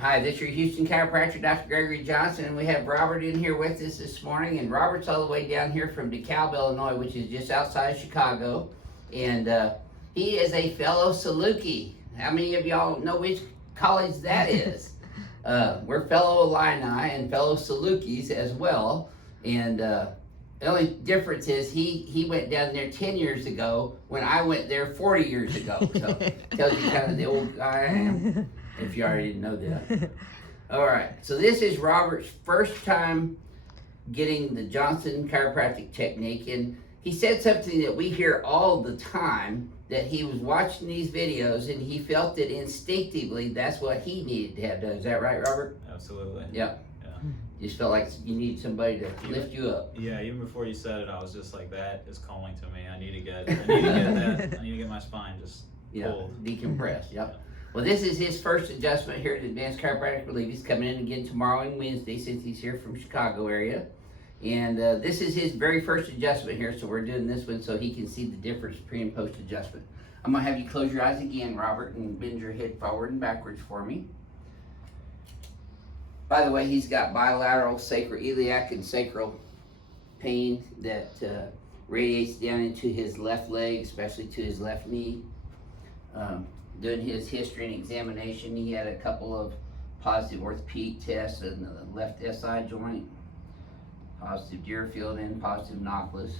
Hi, this is your Houston chiropractor, Dr. Gregory Johnson, and we have Robert in here with us this morning. And Robert's all the way down here from DeKalb, Illinois, which is just outside Chicago. And he is a fellow Saluki. How many of y'all know which college that is? We're fellow Illini and fellow Salukis as well. And the only difference is he went down there 10 years ago when I went there 40 years ago. So tells you kind of the old guy I am. If you already didn't know that. All right, so this is Robert's first time getting the Johnson chiropractic technique, and he said something that we hear all the time, that he was watching these videos and he felt that instinctively that's what he needed to have done. Is that right, Robert? Absolutely. Yep. Yeah. You just felt like you need somebody to lift you up. Yeah, even before you said it, I was just like, that is calling to me. I need to get that. I need to get my spine just pulled. Decompressed. Yep. Well, this is his first adjustment here at Advanced Chiropractic Relief. He's coming in again tomorrow and Wednesday since he's here from Chicago area. And this is his very first adjustment here, so we're doing this one so he can see the difference pre and post adjustment. I'm going to have you close your eyes again, Robert, and bend your head forward and backwards for me. By the way, he's got bilateral sacroiliac and sacral pain that radiates down into his left leg, especially to his left knee. Doing his history and examination, he had a couple of positive orthopedic tests in the left SI joint, positive Deerfield and positive Knockles.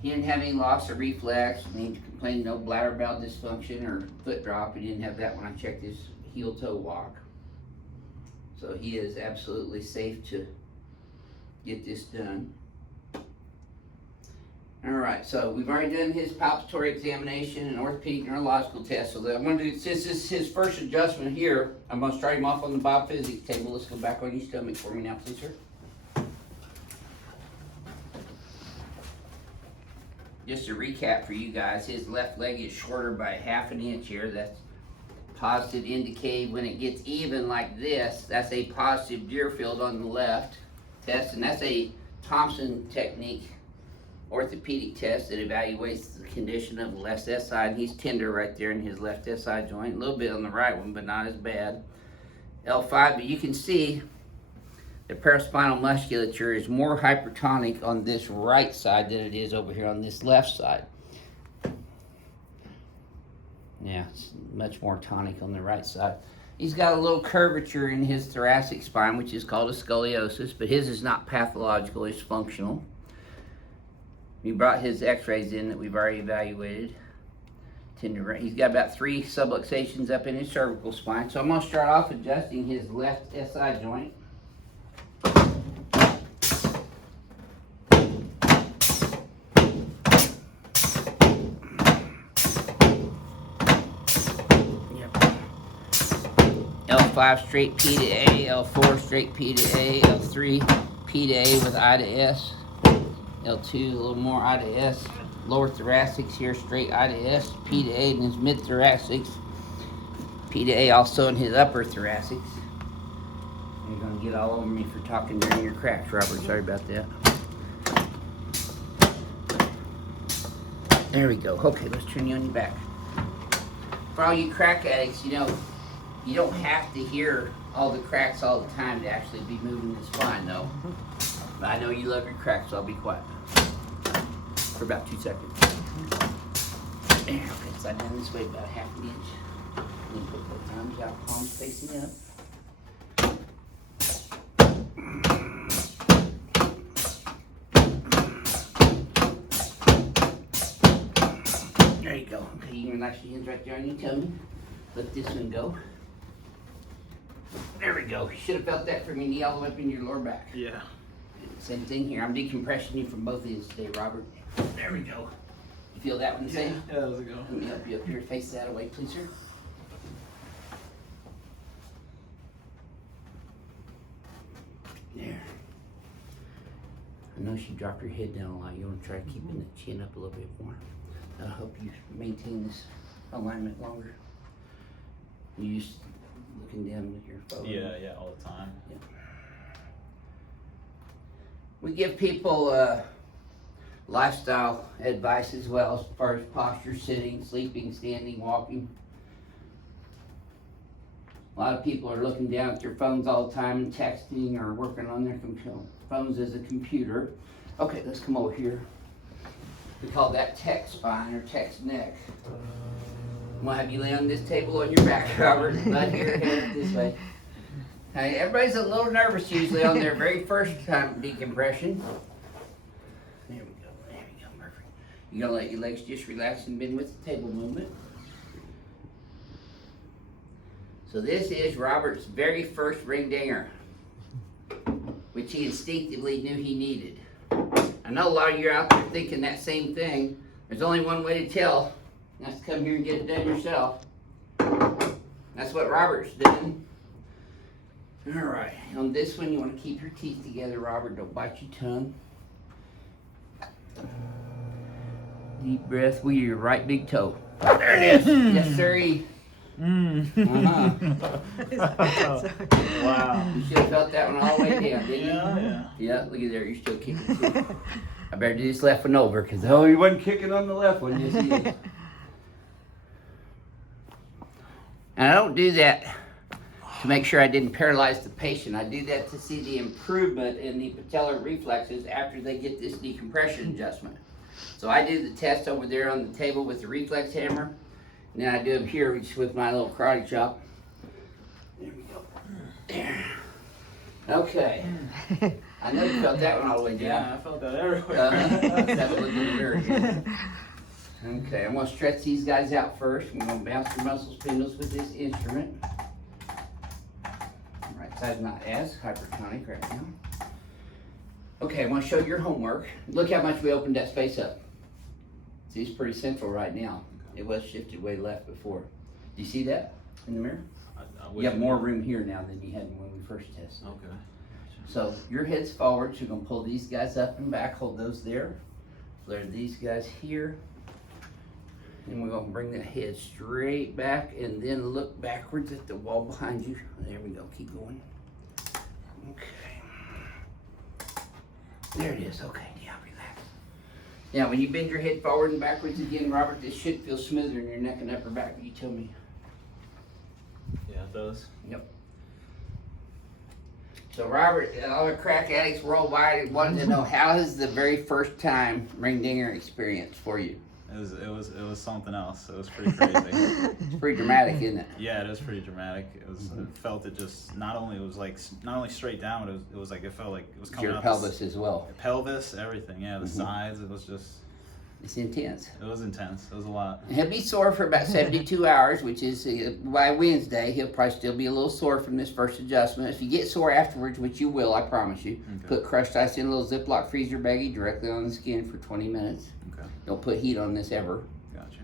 He didn't have any loss of reflex, he complained no bladder valve dysfunction or foot drop. He didn't have that when I checked his heel toe walk. So he is absolutely safe to get this done. All right, so we've already done his palpatory examination and orthopedic neurological test. So I'm going to do, since this is his first adjustment here, I'm going to start him off on the BioPhysics table. Let's go back on your stomach for me now, please, sir. Just to recap for you guys, his left leg is shorter by ½ an inch here. That's positive indicate when it gets even like this. That's a positive Deerfield on the left test, and that's a Thompson technique orthopedic test that evaluates the condition of the left SI, and he's tender right there in his left SI joint. A little bit on the right one, but not as bad. L5, but you can see the paraspinal musculature is more hypertonic on this right side than it is over here on this left side. Yeah, it's much more tonic on the right side. He's got a little curvature in his thoracic spine, which is called a scoliosis, but his is not pathological, it's functional. We brought his x-rays in that we've already evaluated. He's got about 3 subluxations up in his cervical spine. So I'm going to start off adjusting his left SI joint. L5 straight P to A, L4 straight P to A, L3 P to A with I to S. L2, a little more I to S. Lower thoracics here, straight I to S. P to A in his mid-thoracics. P to A also in his upper thoracics. You're going to get all over me for talking during your cracks, Robert. Sorry about that. There we go. Okay, let's turn you on your back. For all you crack addicts, you know, you don't have to hear all the cracks all the time to actually be moving the spine, though. But I know you love your cracks, so I'll be quiet for about 2 seconds. There, okay, slide down this way about ½ an inch. Then put both arms out, palms facing up. There you go. Okay, you can relax your hands right there on your tummy. Let this one go. There we go. You should have felt that from your knee all the way up in your lower back. Yeah. Same thing here. I'm decompressing you from both ends today, Robert. There we go. You feel that one the same? Yeah, how's it go? Let me help you up here. Face that away, please, sir. There. I know she dropped her head down a lot. You want to try keeping the chin up a little bit more. That'll help you maintain this alignment longer. You just looking down at your phone. Yeah, all the time. Yeah. We give people lifestyle advice as well, as far as posture, sitting, sleeping, standing, walking. A lot of people are looking down at their phones all the time and texting or working on their phones as a computer. Okay, let's come over here. We call that tech spine or tech neck. I'm gonna have you lay on this table on your back, Robert. Right here, head this way. Hey, everybody's a little nervous usually on their very first time decompression. There we go, perfect. You're gonna let your legs just relax and bend with the table movement. So this is Robert's very first ring dinger, which he instinctively knew he needed. I know a lot of you are out there thinking that same thing. There's only one way to tell, and that's to come here and get it done yourself. That's what Robert's doing. All right, on this one you want to keep your teeth together, Robert. Don't bite your tongue. Deep breath with your right big toe. There it is. Yes, sir. Wow. You should have felt that one all the way down, didn't you? Yeah. Yeah, look at there. You're still kicking too. I better do this left one over because he wasn't kicking on the left one. Yes, he is. And I don't do that to make sure I didn't paralyze the patient. I do that to see the improvement in the patellar reflexes after they get this decompression adjustment. So I do the test over there on the table with the reflex hammer, and then I do them here just with my little karate chop. There we go. There. Okay. I know you felt that one all the way down. Yeah, I felt that everywhere. Let's have a look in the mirror again. Okay, I'm going to stretch these guys out first. I'm going to bounce the muscle spindles with this instrument. Right side's not as hypertonic right now. Okay, I want to show you your homework. Look how much we opened that space up. See, it's pretty central right now. It was shifted way left before. Do you see that in the mirror? You have more room here now than you had when we first tested. Okay. So your head's forward, so you're going to pull these guys up and back, hold those there. Flare these guys here. And we're going to bring that head straight back and then look backwards at the wall behind you. There we go, keep going. Okay. There it is, okay, yeah, relax. Now when you bend your head forward and backwards again, Robert, this should feel smoother in your neck and upper back, you tell me. Yeah, it does. Yep. So Robert, all the crack addicts worldwide wanted to know, how is the very first time ring dinger experience for you? It was something else. It was pretty crazy. It's pretty dramatic, isn't it? Yeah, it is pretty dramatic. It was. I felt it just not only straight down, but it was like it felt like it was coming Your out pelvis as well. pelvis, everything. Yeah, the sides. It was just. It's intense. It was intense. It was a lot. He'll be sore for about 72 hours, which is by Wednesday. He'll probably still be a little sore from this first adjustment. If you get sore afterwards, which you will, I promise you, put crushed ice in a little Ziploc freezer baggie directly on the skin for 20 minutes. Okay. Don't put heat on this ever. Gotcha.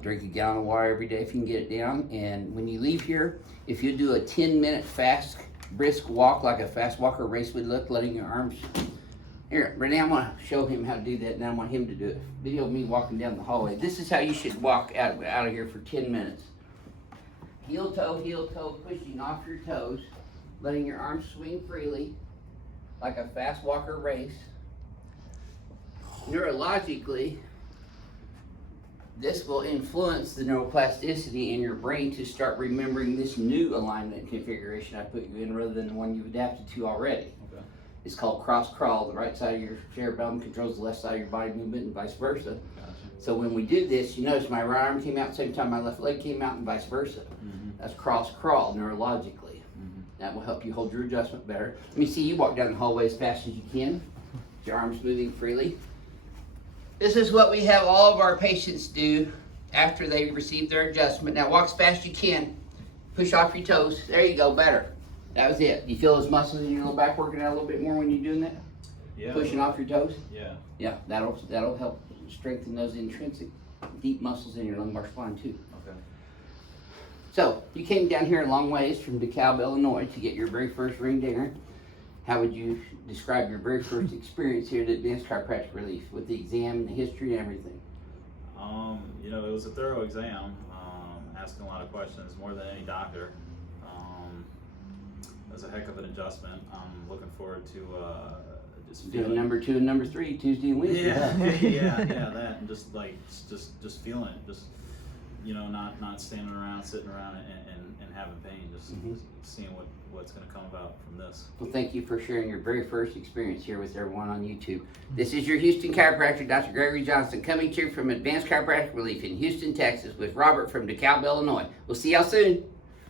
Drink a gallon of water every day if you can get it down. And when you leave here, if you do a 10-minute fast, brisk walk like a fast walker race would look, letting your arms... Here, Renee, I'm going to show him how to do that, and I want him to do it. Video me walking down the hallway. This is how you should walk out of here for 10 minutes. Heel toe, pushing off your toes, letting your arms swing freely, like a fast walker race. Neurologically, this will influence the neuroplasticity in your brain to start remembering this new alignment configuration I put you in rather than the one you've adapted to already. Okay. It's called cross crawl. The right side of your cerebellum controls the left side of your body movement and vice versa. Gotcha. So when we do this, you notice my right arm came out at the same time my left leg came out and vice versa. That's cross crawl neurologically. That will help you hold your adjustment better. Let me see you walk down the hallway as fast as you can. Your arms moving freely. This is what we have all of our patients do after they receive their adjustment. Now walk as fast as you can. Push off your toes. There you go, better. That was it. You feel those muscles in your low back working out a little bit more when you're doing that? Yeah. Pushing off your toes? Yeah. Yeah, that'll help strengthen those intrinsic deep muscles in your lumbar spine too. Okay. So, you came down here a long ways from DeKalb, Illinois to get your very first ring dinger. How would you describe your very first experience here at Advanced Chiropractic Relief with the exam and the history and everything? It was a thorough exam, asking a lot of questions, more than any doctor. It was a heck of an adjustment. I'm looking forward to just Doing feeling number 2 and number 3, Tuesday and Wednesday. yeah, that, and just feeling it, just not standing around, sitting around, and having pain, just seeing what's going to come about from this. Well, thank you for sharing your very first experience here with everyone on YouTube. This is your Houston chiropractor, Dr. Gregory Johnson, coming to you from Advanced Chiropractic Relief in Houston, Texas, with Robert from DeKalb, Illinois. We'll see y'all soon.